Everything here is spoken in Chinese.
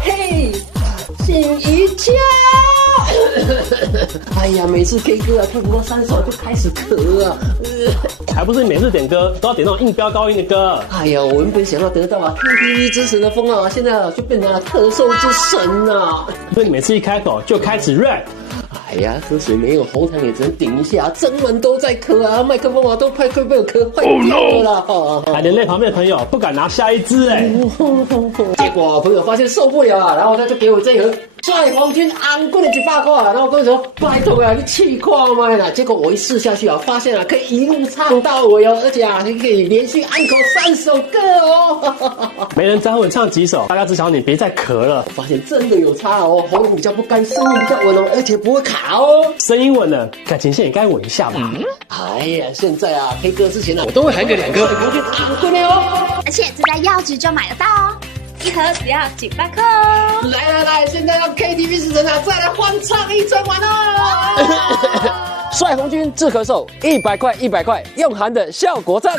嘿，醒一觉！哎呀，每次 K 歌啊，唱不到3首就开始咳啊。还不是每次点歌都要点那种硬飙高音的歌。哎呀，我原本想要得到KTV 之神的封号啊，现在就变成了咳嗽之神啊！因为你每次一开口就开始 rap。哎呀，喝水没有，红糖也只能顶一下，整晚都在咳啊，麦克风啊都快被我咳坏掉了啦！还连累旁边的朋友不敢拿下一支哎。结果朋友发现受不了啊，然后他就给我这盒帅黄金昂贵的100块，然后跟我说拜托啊，你气矿吗啦？结果我一试下去啊，发现啊可以一路唱到尾哦，而且啊你可以连续安口3首歌哦。没人在乎你唱几首，大家只想你别再咳了。发现真的有差哦，喉咙比较不干，声音比较稳哦，而且不会卡哦。声音稳了，感情线也该稳一下吧。哎呀，现在啊 K 歌之前啊，我都会喊个2个黄金昂贵的哦。而且这家药局就买得到哦，一盒只要900块哦。来，现在要 KTV 之神啊，再来欢唱一整晚哦。帅红军治咳嗽，100块，100块，用喊的效果赞。